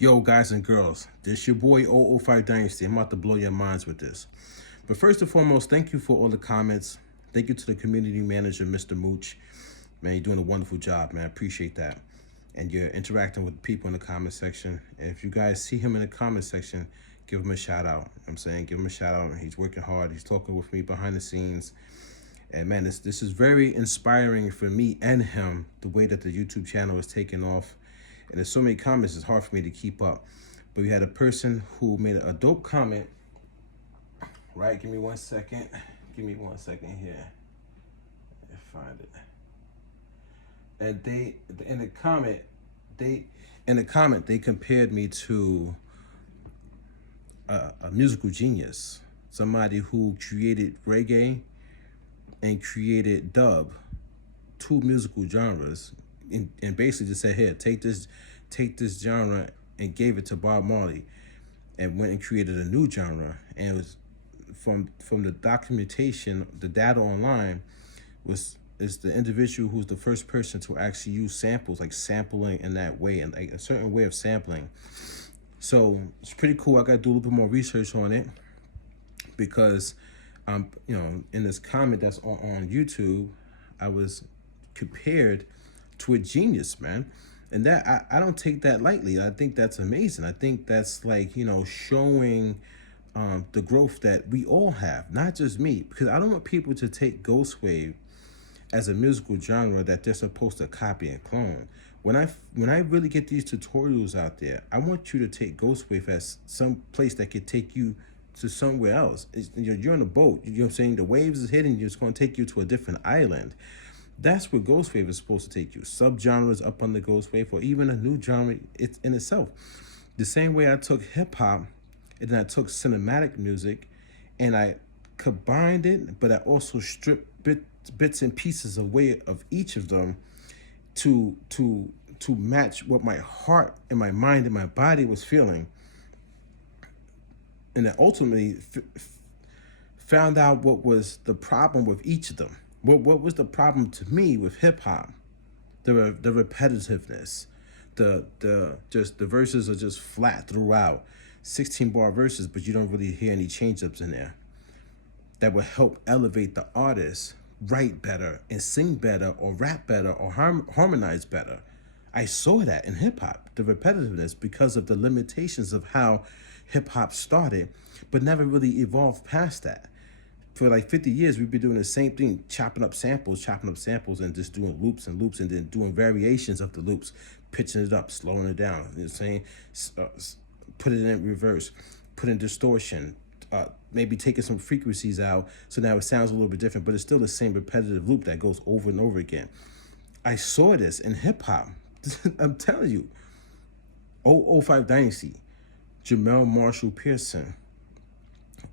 Yo, guys and girls, this your boy 005 Dynasty. I'm about to blow your minds with this. But first and foremost, thank you for all the comments. Thank you to the community manager, Mr. Mooch. Man, you're doing a wonderful job, man. I appreciate that. And you're interacting with people in the comment section. And if you guys see him in the comment section, give him a shout out. I'm saying give him a shout out. He's working hard. He's talking with me behind the scenes. And man, this is very inspiring for me and him, the way that the YouTube channel is taking off. And there's so many comments, it's hard for me to keep up. But we had a person who made a dope comment. Right, give me 1 second. Give me 1 second here. Find it. And they in the comment they compared me to a musical genius, somebody who created reggae and created dub, two musical genres, and basically just said, here, take this genre and gave it to Bob Marley, and went and created a new genre. And it was from the documentation, the data online is the individual who's the first person to actually use samples, like sampling in that way, and like a certain way of sampling. So it's pretty cool. I gotta do a little bit more research on it, because in this comment that's on YouTube, I was compared to a genius, man. And that I don't take that lightly. I think that's amazing. I think that's like, showing the growth that we all have, not just me, because I don't want people to take Ghost Wave as a musical genre that they're supposed to copy and clone. When I really get these tutorials out there, I want you to take Ghost Wave as some place that could take you to somewhere else. You're on a boat, you know what I'm saying? The waves is hitting you, it's going to take you to a different island. That's where Ghost Wave is supposed to take you. Subgenres up on the Ghost Wave, or even a new genre it's in itself. The same way I took hip hop, and then I took cinematic music, and I combined it, but I also stripped bits and pieces away of each of them to match what my heart and my mind and my body was feeling. And then ultimately found out what was the problem with each of them. What was the problem to me with hip hop? The repetitiveness, the verses are just flat throughout, 16-bar verses, but you don't really hear any change-ups in there that would help elevate the artist, write better and sing better or rap better or harmonize better. I saw that in hip hop, the repetitiveness, because of the limitations of how hip hop started, but never really evolved past that. For like 50 years, we've been doing the same thing, chopping up samples, and just doing loops and loops, and then doing variations of the loops, pitching it up, slowing it down, you know what I'm saying? Put it in reverse, put in distortion, maybe taking some frequencies out, so now it sounds a little bit different, but it's still the same repetitive loop that goes over and over again. I saw this in hip hop. I'm telling you, 005 Dynasty, Jamel Marshall Pearson,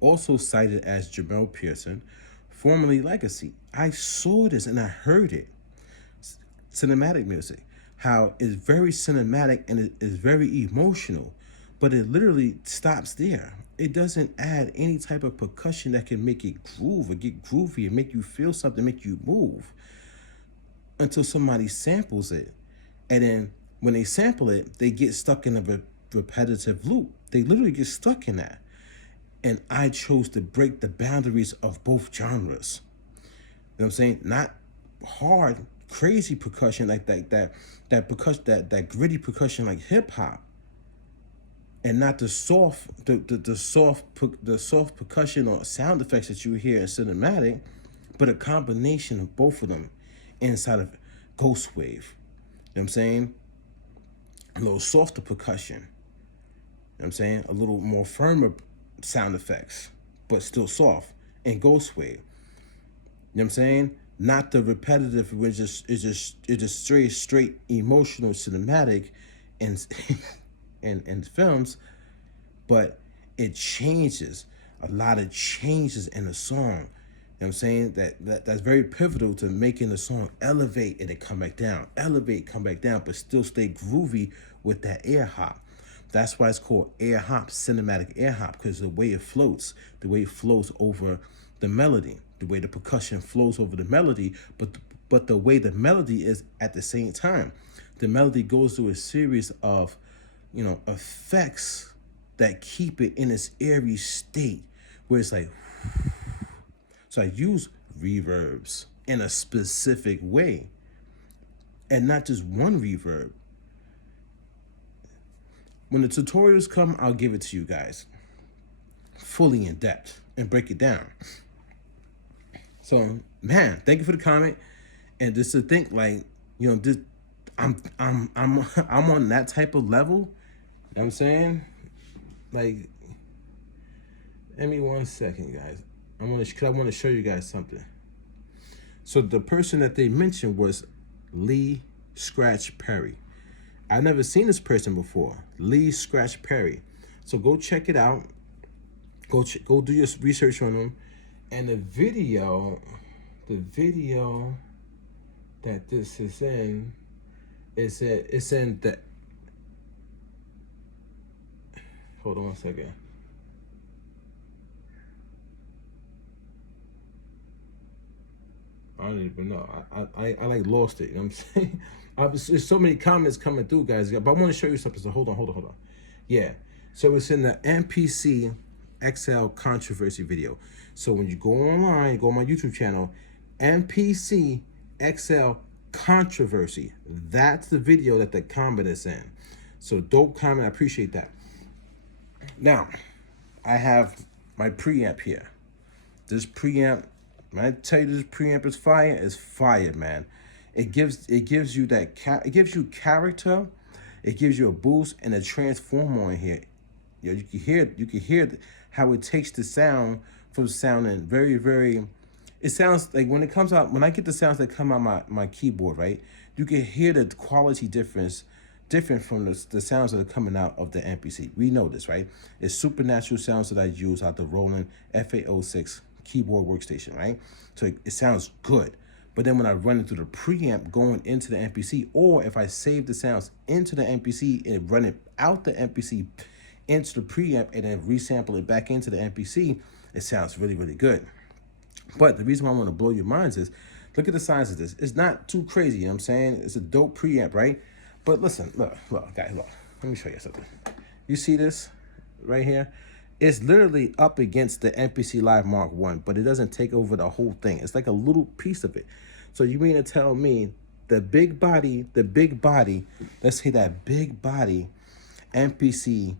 also cited as Jamel Pearson, formerly Legacy. I saw this and I heard it. Cinematic music, how it's very cinematic and it is very emotional, but it literally stops there. It doesn't add any type of percussion that can make it groove or get groovy and make you feel something, make you move, until somebody samples it. And then when they sample it, they get stuck in a repetitive loop. They literally get stuck in that. And I chose to break the boundaries of both genres. You know what I'm saying? Not hard, crazy percussion like that gritty percussion like hip hop, and not the soft percussion or sound effects that you hear in cinematic, but a combination of both of them inside of Ghost Wave. You know what I'm saying? A little softer percussion. You know what I'm saying? A little more firmer sound effects, but still soft in Ghost Wave. You know what I'm saying? Not the repetitive, which is just straight emotional cinematic and films, but it changes a lot of changes in the song. You know what I'm saying? That's very pivotal to making the song elevate and then come back down, elevate, come back down, but still stay groovy with that air hop. That's why it's called air hop, cinematic air hop, because the way it floats over the melody, the way the percussion flows over the melody, but the way the melody is at the same time. The melody goes through a series of effects that keep it in its airy state where it's like, so I use reverbs in a specific way and not just one reverb. When the tutorials come, I'll give it to you guys fully in depth and break it down. So, man, thank you for the comment. And just to think, like, this, I'm on that type of level. You know what I'm saying? Like, let me 1 second, guys. I want to show you guys something. So the person that they mentioned was Lee Scratch Perry. I've never seen this person before, Lee Scratch Perry. So go check it out. Go do your research on them. And the video that this is in, it's in the. Hold on 1 second. I don't even know. I like lost it. You know what I'm saying? There's so many comments coming through, guys. But I want to show you something. So hold on. Yeah. So it's in the MPC XL controversy video. So when you go online, go on my YouTube channel, MPC XL controversy. That's the video that the comment is in. So dope comment. I appreciate that. Now, I have my preamp here. This preamp, when I tell you this preamp is fire, it's fire, man. It gives you that it gives you character, it gives you a boost and a transformer in here. You can hear how it takes the sound from sounding very, very. It sounds like when it comes out, when I get the sounds that come out my keyboard, right? You can hear the quality different from the sounds that are coming out of the MPC. We know this, right? It's supernatural sounds that I use out the Roland FA06 keyboard workstation, right? So it sounds good. But then when I run it through the preamp going into the MPC, or if I save the sounds into the MPC and run it out the MPC into the preamp and then resample it back into the MPC, it sounds really, really good. But the reason why I want to blow your minds is, look at the size of this. It's not too crazy, you know what I'm saying? It's a dope preamp, right? But listen, look, guys, look. Let me show you something. You see this right here? It's literally up against the MPC Live Mark 1, but it doesn't take over the whole thing. It's like a little piece of it. So you mean to tell me the big body, let's say that big body MPC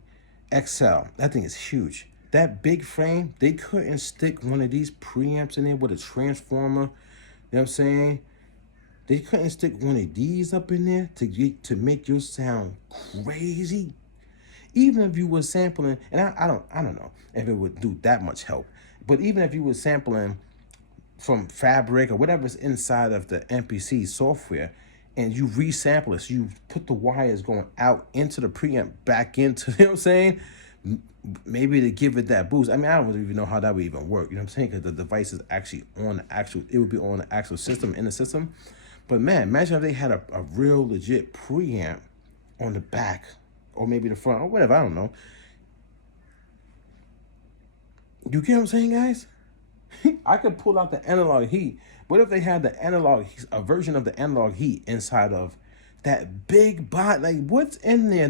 XL, that thing is huge. That big frame, they couldn't stick one of these preamps in there with a transformer. You know what I'm saying? They couldn't stick one of these up in there to make your sound crazy. Even if you were sampling, and I don't know if it would do that much help, but even if you were sampling from Fabric or whatever's inside of the MPC software, and you resample it, so you put the wires going out into the preamp back into, you know what I'm saying? Maybe to give it that boost. I mean, I don't even know how that would even work. You know what I'm saying? Because the device is actually on the actual, it would be on the actual system, in the system. But man, imagine if they had a real legit preamp on the back, or maybe the front, or whatever, I don't know. You get what I'm saying, guys? I could pull out the analog heat. What if they had a version of the analog heat inside of that big bot? Like, what's in there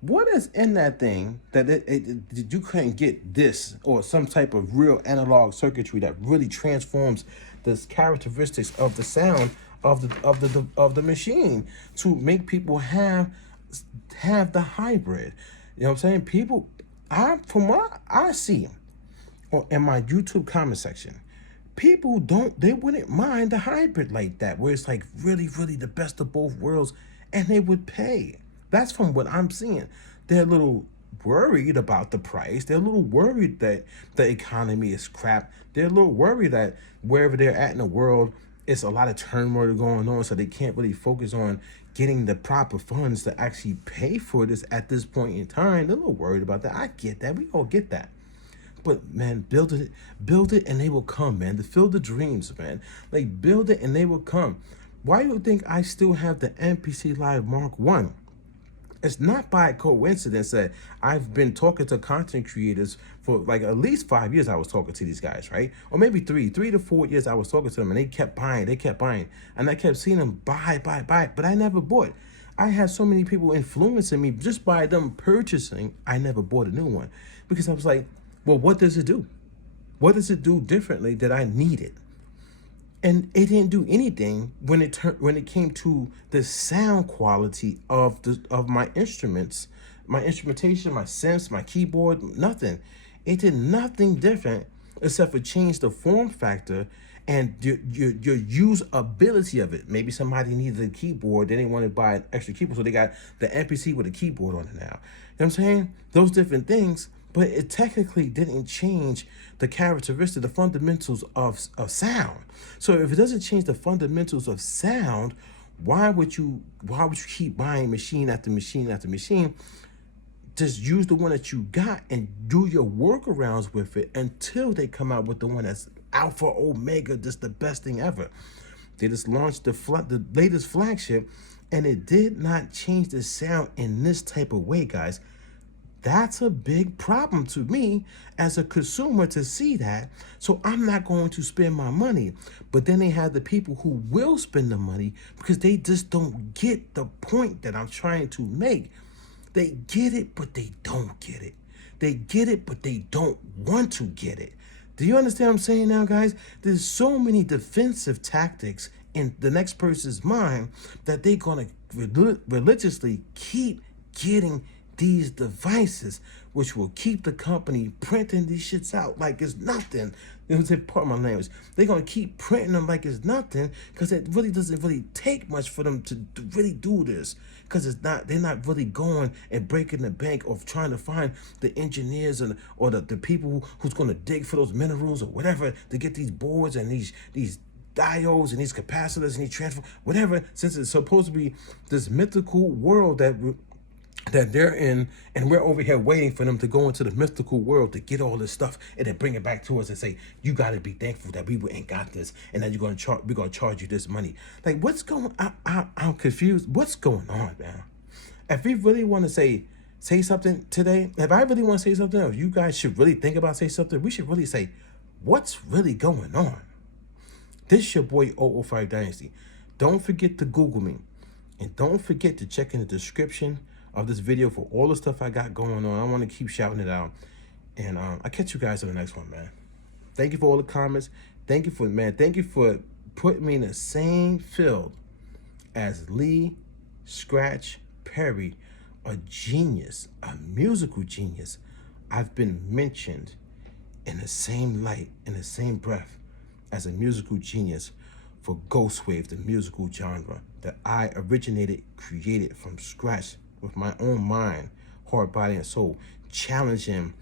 what is in that thing that you couldn't get this, or some type of real analog circuitry that really transforms the characteristics of the sound of the machine to make people have the hybrid? You know what I'm saying? People, from what I see in my YouTube comment section, people they wouldn't mind the hybrid like that, where it's like really, really the best of both worlds, and they would pay. That's from what I'm seeing. They're a little worried about the price. They're a little worried that the economy is crap. They're a little worried that wherever they're at in the world, it's a lot of turmoil going on, so they can't really focus on getting the proper funds to actually pay for this at this point in time. They're a little worried about that. I get that. We all get that. But man, build it and they will come, man. To fill the dreams, man. Like, build it and they will come. Why do you think I still have the MPC Live Mark 1? It's not by coincidence that I've been talking to content creators for like at least 5 years. I was talking to these guys, right? Or maybe 3 to 4 years I was talking to them, and they kept buying. And I kept seeing them buy, but I never bought. I had so many people influencing me just by them purchasing. I never bought a new one because I was like, well, what does it do? What does it do differently that I needed? And it didn't do anything when it came to the sound quality of my instruments, my instrumentation, my synths, my keyboard, nothing. It did nothing different except for change the form factor and your usability of it. Maybe somebody needed a keyboard, they didn't want to buy an extra keyboard, so they got the MPC with a keyboard on it now. You know what I'm saying? Those different things, but it technically didn't change the characteristics, the fundamentals of sound. So if it doesn't change the fundamentals of sound, why would you keep buying machine after machine after machine? Just use the one that you got and do your workarounds with it until they come out with the one that's alpha omega, just the best thing ever. They just launched the latest flagship, and it did not change the sound in this type of way, guys. That's a big problem to me as a consumer to see that. So I'm not going to spend my money. But then they have the people who will spend the money because they just don't get the point that I'm trying to make. They get it, but they don't get it. They get it, but they don't want to get it. Do you understand what I'm saying now, guys? There's so many defensive tactics in the next person's mind that they're going to religiously keep getting these devices, which will keep the company printing these shits out like it's nothing. It was a part of my language. They're gonna keep printing them like it's nothing because it really doesn't really take much for them to really do this. Because they're not really going and breaking the bank of trying to find the engineers or the people who's gonna dig for those minerals or whatever to get these boards and these diodes and these capacitors and these transfer, whatever, since it's supposed to be this mythical world that they're in, and we're over here waiting for them to go into the mystical world to get all this stuff and then bring it back to us and say, you got to be thankful that we ain't got this, and then we're gonna charge you this money. Like, what's going on? I'm confused. What's going on, man? If we really want to say something today, if I really want to say something, if you guys should really think about say something, we should really say, what's really going on? This your boy 005 Dynasty. Don't forget to Google me, and don't forget to check in the description of this video for all the stuff I got going on. I want to keep shouting it out. And I'll catch you guys on the next one, man. Thank you for all the comments. Thank you for putting me in the same field as Lee Scratch Perry, a genius, a musical genius. I've been mentioned in the same light, in the same breath as a musical genius for Ghost Wav, the musical genre that I created from scratch with my own mind, heart, body, and soul, challenging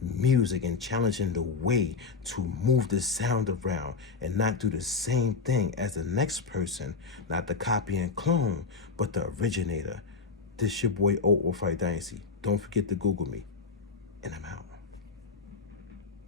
music and challenging the way to move the sound around and not do the same thing as the next person, not the copy and clone, but the originator. This your boy 005 Dynasty. Don't forget to Google me, and I'm out.